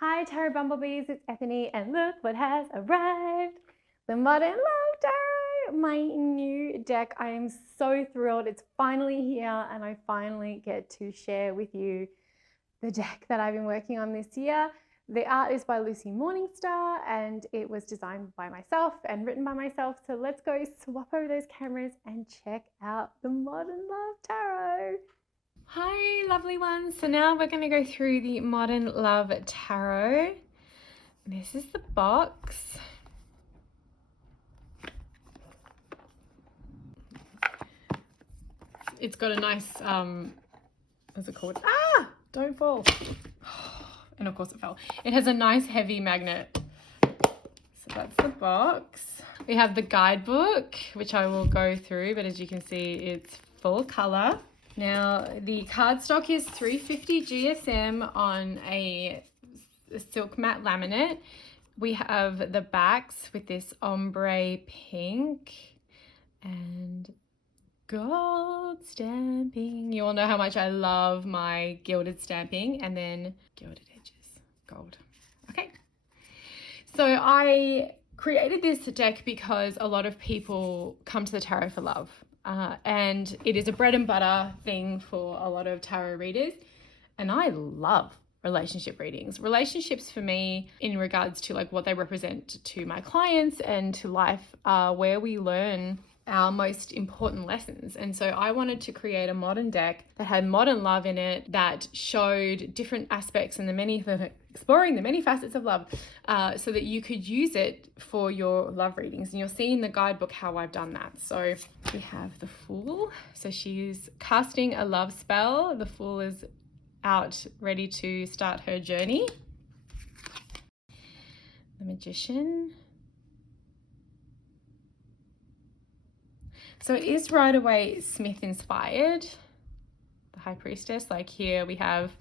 Hi Tarot Bumblebees, it's Ethony and look what has arrived. The Modern Love Tarot, my new deck. I am so thrilled. It's finally here and I finally get to share with you the deck that I've been working on this year. The art is by Lucy Morningstar and it was designed by myself and written by myself. So let's go swap over those cameras and check out the Modern Love Tarot. Hi lovely ones, so now we're going to go through the Modern Love Tarot. This is the box. It's got a nice, what's it called? Ah, don't fall. And of course it fell. It has a nice heavy magnet. So that's the box. We have the guidebook, which I will go through, but as you can see, it's full color. Now, the cardstock is 350 GSM on a silk matte laminate. We have the backs with this ombre pink and gold stamping. You all know how much I love my gilded stamping, and then gilded edges, gold. Okay. So I created this deck because a lot of people come to the tarot for love. And it is a bread and butter thing for a lot of tarot readers. And I love relationship readings. Relationships for me, in regards to like what they represent to my clients and to life, are where we learn our most important lessons. And so I wanted to create a modern deck that had modern love in it, that showed different aspects and exploring the many facets of love, so that you could use it for your love readings. And you'll see in the guidebook how I've done that. So we have the Fool. So she's casting a love spell. The Fool is out ready to start her journey. The Magician. So it is right away Smith inspired. The High Priestess, like here we have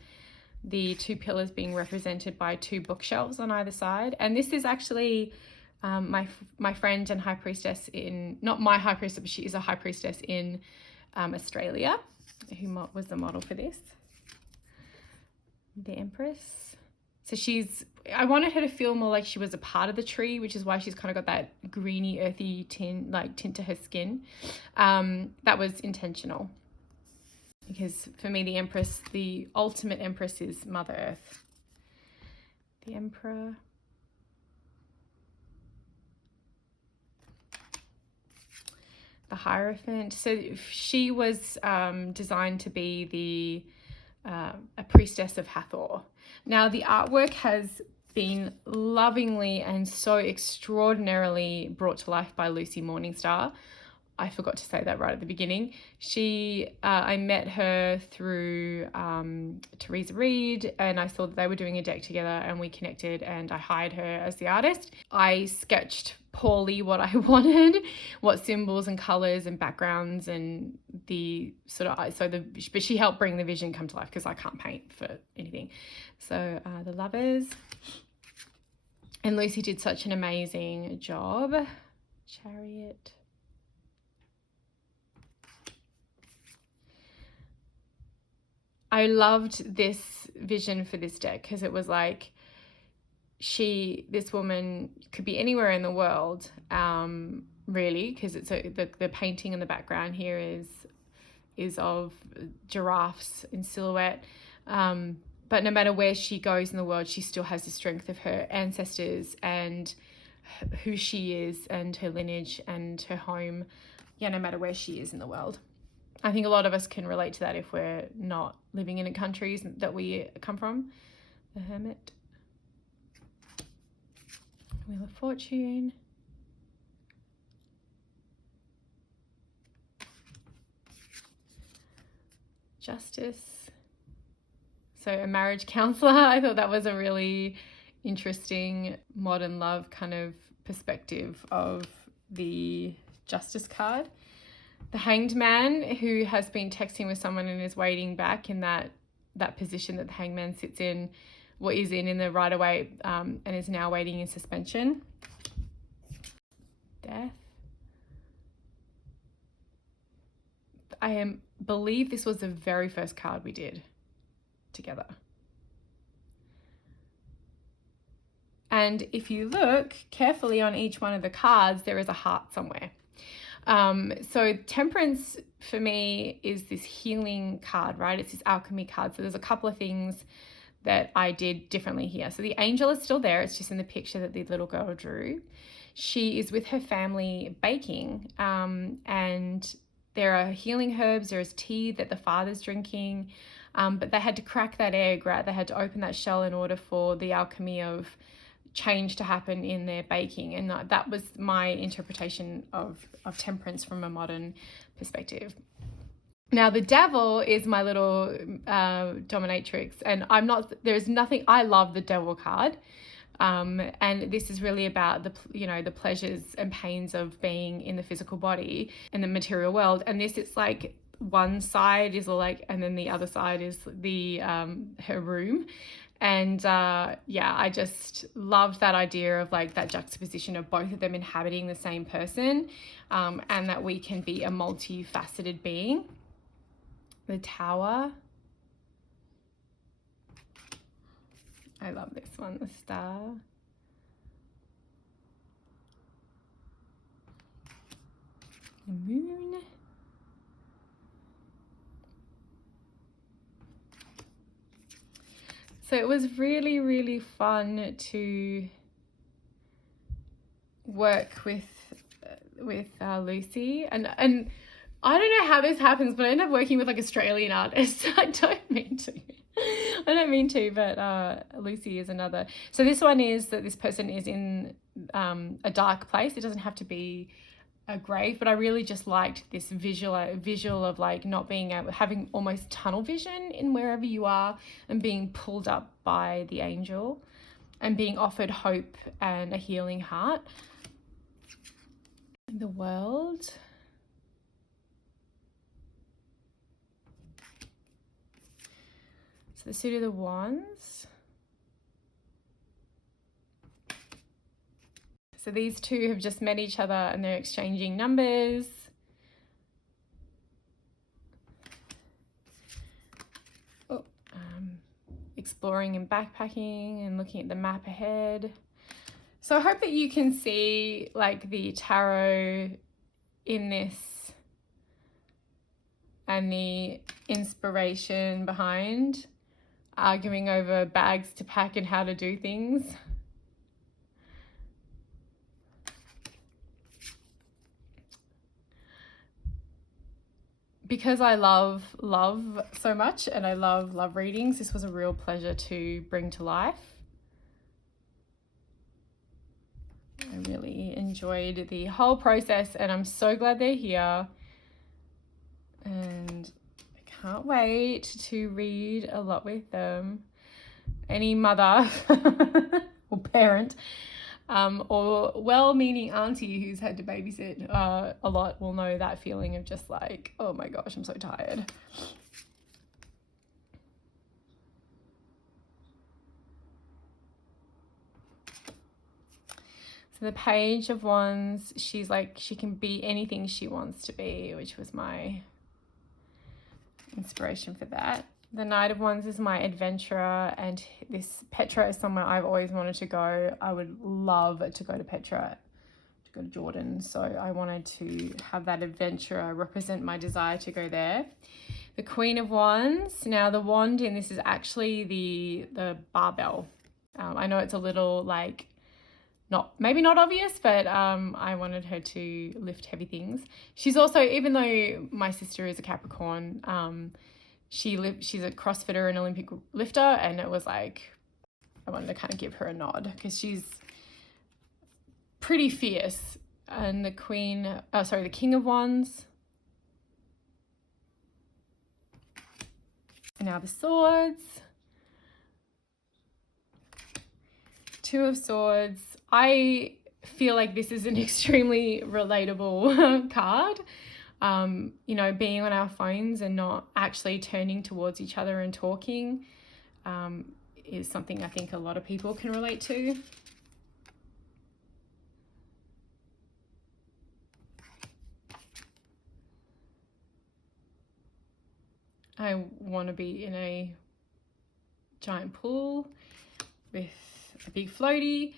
the two pillars being represented by two bookshelves on either side. And this is actually my friend and High Priestess in, not my High Priestess, but she is a High Priestess in Australia, who was the model for this. The Empress. So I wanted her to feel more like she was a part of the tree, which is why she's kind of got that greeny, earthy tint to her skin. That was intentional. Because for me, the Empress, the ultimate Empress is Mother Earth. The Emperor. The Hierophant. So she was designed to be a priestess of Hathor. Now the artwork has been lovingly and so extraordinarily brought to life by Lucy Morningstar. I forgot to say that right at the beginning. I met her through Teresa Reed, and I saw that they were doing a deck together and we connected, and I hired her as the artist. I sketched poorly what I wanted, what symbols and colors and backgrounds and but she helped bring the vision come to life because I can't paint for anything. So the Lovers. And Lucy did such an amazing job. Chariot. I loved this vision for this deck because it was like this woman could be anywhere in the world, really, because it's the painting in the background here is of giraffes in silhouette. But no matter where she goes in the world, she still has the strength of her ancestors and who she is and her lineage and her home. Yeah, no matter where she is in the world. I think a lot of us can relate to that if we're not living in the countries that we come from. The Hermit. Wheel of Fortune. Justice. So a marriage counselor. I thought that was a really interesting modern love kind of perspective of the Justice card. The Hanged Man, who has been texting with someone and is waiting back in that position that the Hanged Man sits in, is in the right away, and is now waiting in suspension. Death. I believe this was the very first card we did together. And if you look carefully on each one of the cards, there is a heart somewhere. So Temperance for me is this healing card, right? It's this alchemy card. So there's a couple of things that I did differently here. So the angel is still there. It's just in the picture that the little girl drew. She is with her family baking, and there are healing herbs. There is tea that the father's drinking, but they had to crack that egg, right? They had to open that shell in order for the alchemy of change to happen in their baking. And that was my interpretation of Temperance from a modern perspective. Now the Devil is my little dominatrix, and I love the Devil card. And this is really about the pleasures and pains of being in the physical body in the material world. And this is like one side is like, and then the other side is the her room. And I just loved that idea of like that juxtaposition of both of them inhabiting the same person, and that we can be a multifaceted being. The Tower. I love this one, the Star. The Moon. So it was really, really fun to work with Lucy, and I don't know how this happens, but I end up working with like Australian artists. I don't mean to, but Lucy is another. So this one is that this person is in a dark place. It doesn't have to be a grave, but I really just liked this visual of like not being able, having almost tunnel vision in wherever you are, and being pulled up by the angel and being offered hope and a healing heart. The World. So the Suit of the Wands. So these two have just met each other and they're exchanging numbers. Exploring and backpacking and looking at the map ahead. So I hope that you can see like the tarot in this and the inspiration behind arguing over bags to pack and how to do things. Because I love so much and I love readings, this was a real pleasure to bring to life. I really enjoyed the whole process and I'm so glad they're here. And I can't wait to read a lot with them. Any mother or parent or well-meaning auntie who's had to babysit a lot will know that feeling of just like, oh my gosh, I'm so tired. So the Page of Wands, she's like, she can be anything she wants to be, which was my inspiration for that. The Knight of Wands is my adventurer, and this Petra is somewhere I've always wanted to go. I would love to go to Petra, to go to Jordan. So I wanted to have that adventurer represent my desire to go there. The Queen of Wands. Now the wand in this is actually the barbell. I know it's a little like, maybe not obvious, but I wanted her to lift heavy things. She's also, even though my sister is a Capricorn, she's a CrossFitter and Olympic lifter, and it was like I wanted to kind of give her a nod because she's pretty fierce. And the King of Wands. And now the Swords. Two of Swords. I feel like this is an extremely relatable card. Being on our phones and not actually turning towards each other and talking is something I think a lot of people can relate to. I want to be in a giant pool with a big floaty.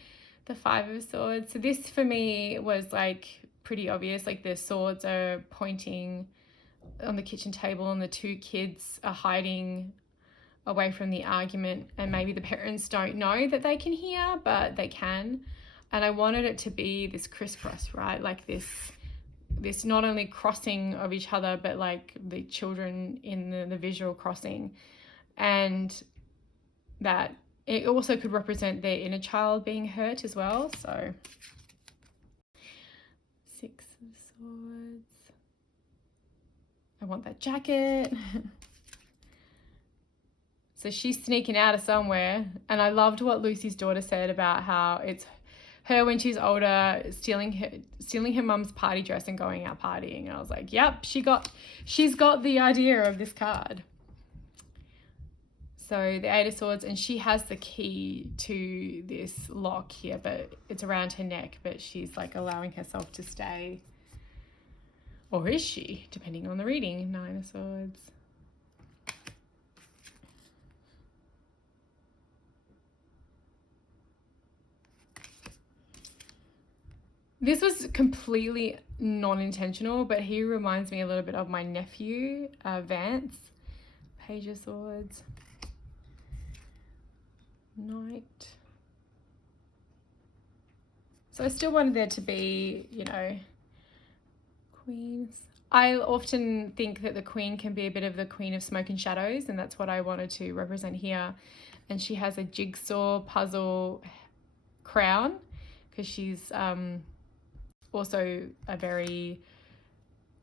the Five of Swords. So this for me was like pretty obvious, like the swords are pointing on the kitchen table and the two kids are hiding away from the argument, and maybe the parents don't know that they can hear, but they can. And I wanted it to be this crisscross, right? Like this not only crossing of each other, but like the children in the visual crossing, and that it also could represent their inner child being hurt as well. So Six of Swords. I want that jacket. So she's sneaking out of somewhere. And I loved what Lucy's daughter said about how it's her when she's older stealing her mum's party dress and going out partying. And I was like, yep, she's got the idea of this card. So the Eight of Swords, and she has the key to this lock here, but it's around her neck, but she's like allowing herself to stay. Or is she, depending on the reading? Nine of Swords. This was completely non-intentional, but he reminds me a little bit of my nephew, Vance. Page of Swords. Knight. So I still wanted there to be, you know, queens. I often think that the queen can be a bit of the queen of smoke and shadows, and that's what I wanted to represent here. And she has a jigsaw puzzle crown because she's also a very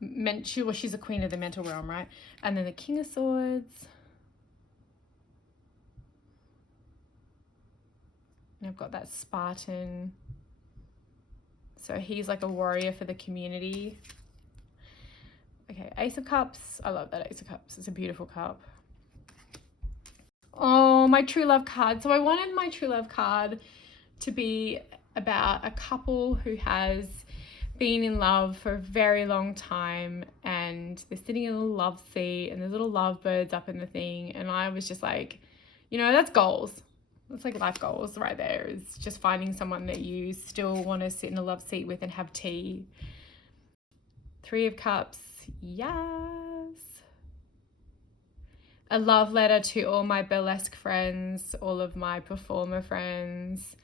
she's a queen of the mental realm, right? And then the King of Swords. And I've got that Spartan. So he's like a warrior for the community. Okay, Ace of Cups. I love that Ace of Cups. It's a beautiful cup. Oh, my true love card. So I wanted my true love card to be about a couple who has been in love for a very long time, and they're sitting in a love seat and there's little lovebirds up in the thing. And I was just like, you know, that's goals. That's like life goals right there, is just finding someone that you still want to sit in a love seat with and have tea. Three of Cups. Yes. A love letter to all my burlesque friends, all of my performer friends.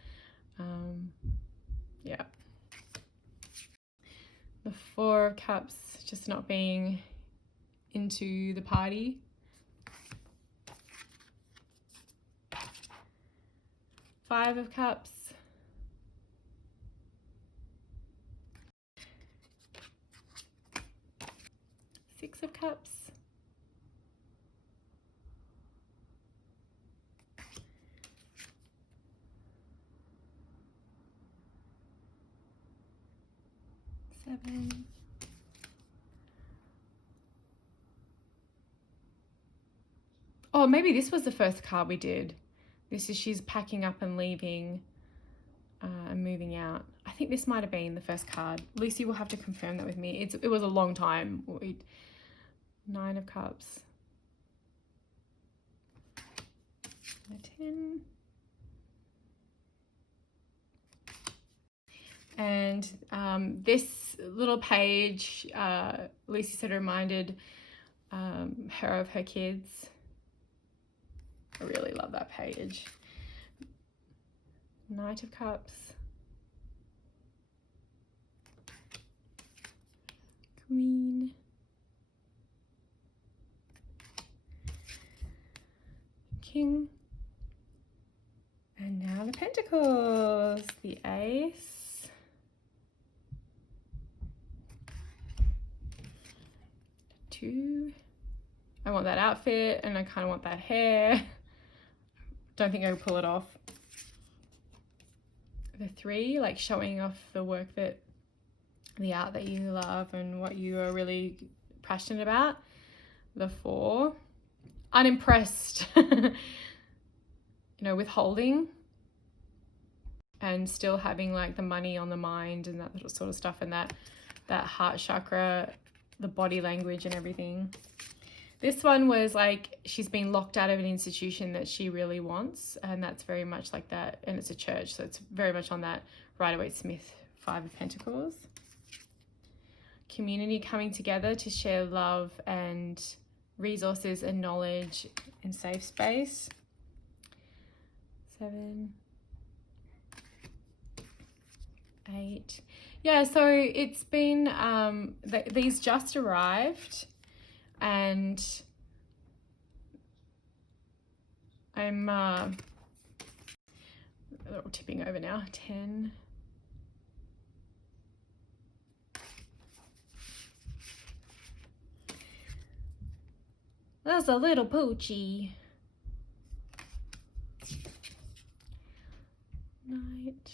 Yeah. The Four of Cups, just not being into the party. Five of Cups. Six of Cups. Seven. Oh, maybe this was the first card we did. This is she's packing up and leaving and moving out. I think this might have been the first card. Lucy will have to confirm that with me. It was a long time. Nine of Cups. 10. And this little page, Lucy said, reminded her of her kids. I really love that page. Knight of Cups. Queen. King. And now the Pentacles. The Ace. Two. I want that outfit and I kind of want that hair. Don't think I can pull it off. The Three, like showing off the work that, the art that you love and what you are really passionate about. The Four, unimpressed, you know, withholding and still having like the money on the mind and that sort of stuff, and that heart chakra, the body language and everything. This one was like she's been locked out of an institution that she really wants, and that's very much like that, and it's a church, so it's very much on that Rider-Waite-Smith 5 of Pentacles. Community coming together to share love and resources and knowledge in safe space. 7, 8. Yeah, so it's been these just arrived, and I'm they're all tipping over now. 10. That's a little poochie. Night.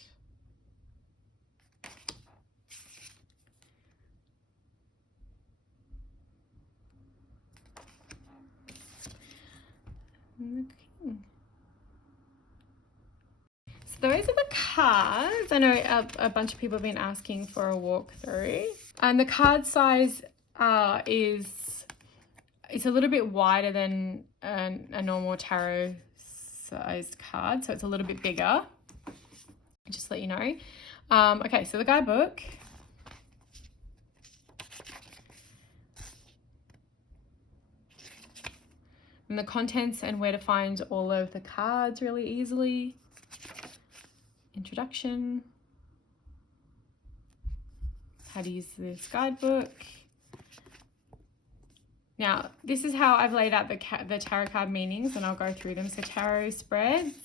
And the king. So those are the cards. I know a bunch of people have been asking for a walkthrough. And the card size it's a little bit wider than a normal tarot sized card, so it's a little bit bigger, just to let you know. Okay, so the guidebook. And the contents and where to find all of the cards really easily. Introduction. How to use this guidebook. Now, this is how I've laid out the tarot card meanings, and I'll go through them. So tarot spreads.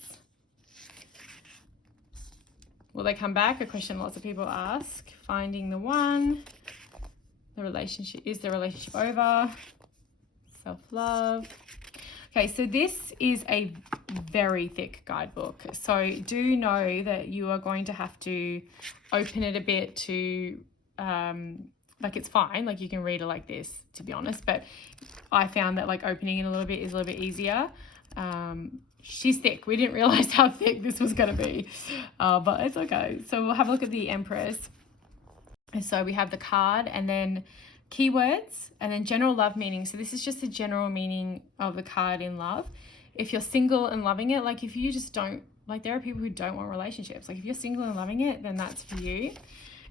Will they come back? A question lots of people ask. Finding the one. The relationship. Is the relationship over? Self-love. Okay, so this is a very thick guidebook. So do know that you are going to have to open it a bit to... like it's fine, like you can read it like this, to be honest, but I found that like opening it a little bit is a little bit easier. She's thick. We didn't realize how thick this was going to be, but it's okay. So we'll have a look at the Empress. And so we have the card, and then keywords, and then general love meaning. So this is just the general meaning of the card in love. If you're single and loving it, like if you just don't, like there are people who don't want relationships. Like if you're single and loving it, then that's for you.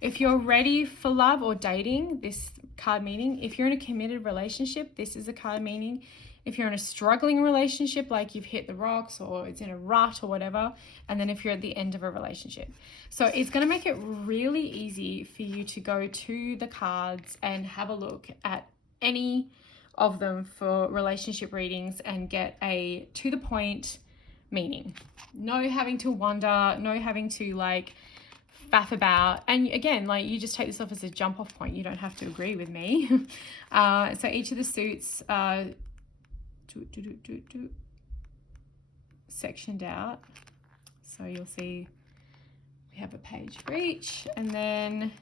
If you're ready for love or dating, this card meaning. If you're in a committed relationship, this is a card meaning. If you're in a struggling relationship, like you've hit the rocks or it's in a rut or whatever, and then if you're at the end of a relationship. So it's going to make it really easy for you to go to the cards and have a look at any of them for relationship readings and get a to the point meaning. No having to wonder, no having to like faff about, and again, like you just take this off as a jump off point. You don't have to agree with me. So each of the suits sectioned out, so you'll see we have a page for each, and then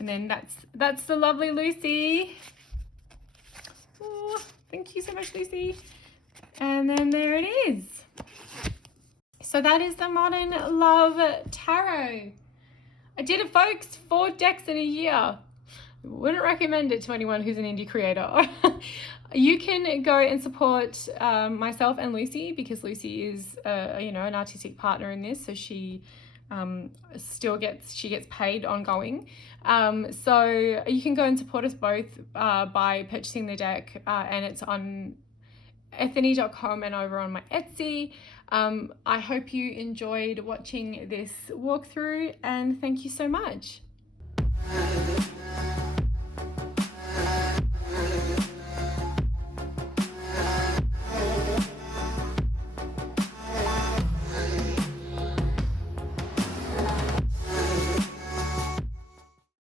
and then that's the lovely Lucy. Oh, thank you so much, Lucy. And then there it is. So that is the Modern Love Tarot. I did it, folks. 4 decks in a year. Wouldn't recommend it to anyone who's an indie creator. You can go and support myself and Lucy, because Lucy is an artistic partner in this, so she gets paid ongoing. So you can go and support us both by purchasing the deck, and it's on ethony.com and over on my Etsy. I hope you enjoyed watching this walkthrough, and thank you so much.